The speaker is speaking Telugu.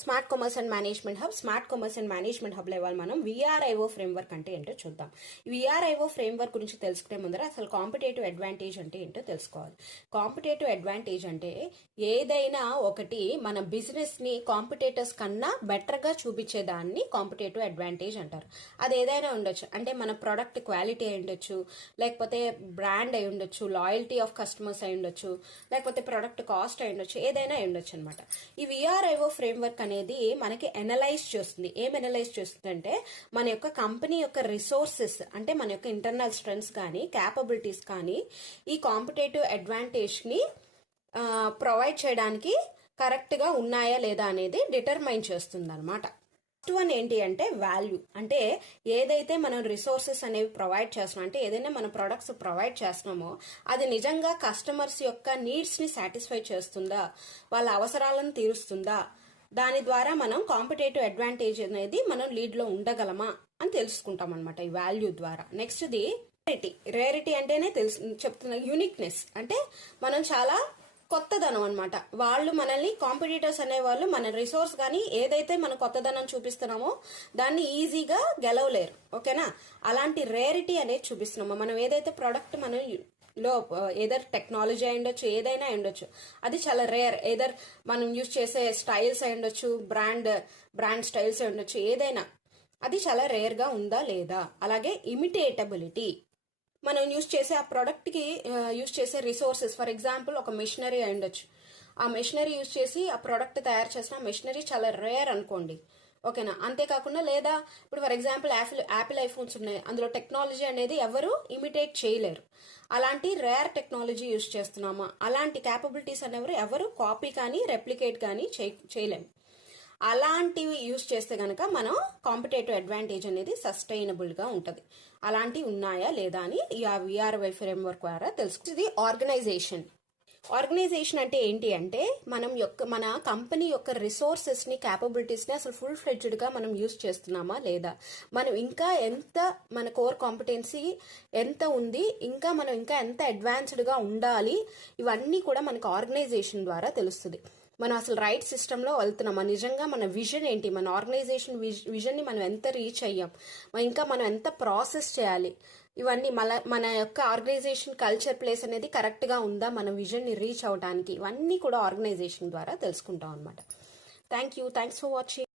Smart commerce and management hub. Smart commerce and management hub level మనం విఆర్ఐఓ ఫ్రేమ్వర్క్ అంటే ఏంటో చూద్దాం. విఆర్ఐఓ ఫ్రేమ్వర్క్ గురించి తెలుసుకునే ముందర అసలు కాంపిటేటివ్ అడ్వాంటేజ్ అంటే ఏంటో తెలుసుకోవాలి. కాంపిటేటివ్ అడ్వాంటేజ్ అంటే ఏదైనా ఒకటి మన బిజినెస్ ని కాంపిటేటర్స్ కన్నా బెటర్ గా చూపించేదాన్ని కాంపిటేటివ్ అడ్వాంటేజ్ అంటారు. అది ఏదైనా ఉండొచ్చు, అంటే మన ప్రొడక్ట్ క్వాలిటీ అయి ఉండొచ్చు, లేకపోతే బ్రాండ్ అయి ఉండొచ్చు, లాయల్టీ ఆఫ్ కస్టమర్స్ అయి ఉండొచ్చు, లేకపోతే ప్రొడక్ట్ కాస్ట్ అయి ఉండొచ్చు, ఏదైనా అయి ఉండొచ్చు అనమాట. ఈ విఆర్ఐఓ ఫ్రేమ్వర్క్ అనేది మనకి అనలైజ్ చేస్తుంది. ఏం అనలైజ్ చేస్తుంది అంటే మన యొక్క కంపెనీ యొక్క రిసోర్సెస్, అంటే మన యొక్క ఇంటర్నల్ స్ట్రెంగ్స్ కానీ క్యాపబిలిటీస్ కానీ ఈ కాంపిటేటివ్ అడ్వాంటేజ్ ని ప్రొవైడ్ చేయడానికి కరెక్ట్ గా ఉన్నాయా లేదా అనేది డిటర్మైన్ చేస్తుంది అనమాట. ఫస్ట్ వన్ ఏంటి అంటే వాల్యూ. అంటే ఏదైతే మనం రిసోర్సెస్ అనేవి ప్రొవైడ్ చేస్తున్నాం, అంటే ఏదైనా మన ప్రొడక్ట్స్ ప్రొవైడ్ చేస్తున్నామో అది నిజంగా కస్టమర్స్ యొక్క నీడ్స్ ని సాటిస్ఫై చేస్తుందా, వాళ్ళ అవసరాలను తీరుస్తుందా, దాని ద్వారా మనం కాంపిటేటివ్ అడ్వాంటేజ్ అనేది మనం లీడ్ లో ఉండగలమా అని తెలుసుకుంటాం అనమాట ఈ వాల్యూ ద్వారా. Next the rarity. రేరిటీ అంటేనే చెప్తున్నా యూనిక్నెస్, అంటే మనం చాలా కొత్తదనం అనమాట. వాళ్ళు మనల్ని కాంపిటీటర్స్ అనేవాళ్ళు మన రిసోర్స్ కానీ ఏదైతే మనం కొత్తదనం చూపిస్తున్నామో దాన్ని ఈజీగా గెలవలేరు. ఓకేనా, అలాంటి రేరిటీ అనేది చూపిస్తున్నాము. మనం ఏదైతే ప్రోడక్ట్ మనం లో ఏదర్ టెక్నాలజీ అయి ఉండొచ్చు, ఏదైనా అయి ఉండొచ్చు, అది చాలా రేర్. ఏదర్ మనం యూజ్ చేసే స్టైల్స్ అయి ఉండొచ్చు, బ్రాండ్ స్టైల్స్ అయి ఉండొచ్చు, ఏదైనా అది చాలా రేర్ గా ఉందా లేదా. అలాగే ఇమిటేటబిలిటీ, మనం యూజ్ చేసే ఆ ప్రోడక్ట్ కి యూజ్ చేసే రిసోర్సెస్, ఫర్ ఎగ్జాంపుల్ ఒక మెషినరీ అయి ఉండొచ్చు, ఆ మెషినరీ యూజ్ చేసి ఆ ప్రోడక్ట్ తయారు చేసిన ఆ మెషినరీ చాలా రేర్ అనుకోండి. ఓకేనా, అంతేకాకుండా లేదా ఇప్పుడు ఫర్ ఎగ్జాంపుల్ యాపిల్ ఐఫోన్స్ ఉన్నాయి, అందులో టెక్నాలజీ అనేది ఎవరు ఇమిటేట్ చేయలేరు. అలాంటి రేర్ టెక్నాలజీ యూజ్ చేస్తున్నామా, అలాంటి క్యాపబిలిటీస్ అనేవి ఎవరు కాపీ కానీ రెప్లికేట్ కానీ చేయలేము. అలాంటివి యూజ్ చేస్తే గనక మనం కాంపిటేటివ్ అడ్వాంటేజ్ అనేది సస్టైనబుల్ గా ఉంటది. అలాంటివి ఉన్నాయా లేదా అని ఈ విఆర్ఐ ఫ్రేమ్వర్క్ ద్వారా తెలుసుకుంది. ఆర్గనైజేషన్. ఆర్గనైజేషన్ అంటే ఏంటి అంటే మన కంపెనీ యొక్క రిసోర్సెస్ ని క్యాపబిలిటీస్ ని అసలు ఫుల్ ఫ్లెడ్జ్డ్ గా మనం యూజ్ చేస్తున్నామా లేదా, మనం ఇంకా ఎంత మన కోర్ కాంపిటెన్సీ ఎంత ఉంది, మనం ఇంకా ఎంత అడ్వాన్స్డ్ గా ఉండాలి, ఇవన్నీ కూడా మనకు ఆర్గనైజేషన్ ద్వారా తెలుస్తుంది. మనం అసలు రైట్ సిస్టమ్ లో వెళ్తున్నామా, నిజంగా మన విజన్ ఏంటి, మన ఆర్గనైజేషన్ విజన్ ని మనం ఎంత రీచ్ అయ్యాం, ఇంకా మనం ఎంత ప్రాసెస్ చేయాలి, ఇవన్నీ మన యొక్క ఆర్గనైజేషన్ కల్చర్ ప్లేస్ అనేది కరెక్ట్ గా ఉందా మన విజన్ ని రీచ్ అవడానికి, ఇవన్నీ కూడా ఆర్గనైజేషన్ ద్వారా తెలుసుకుంటాం అనమాట. Thanks for watching.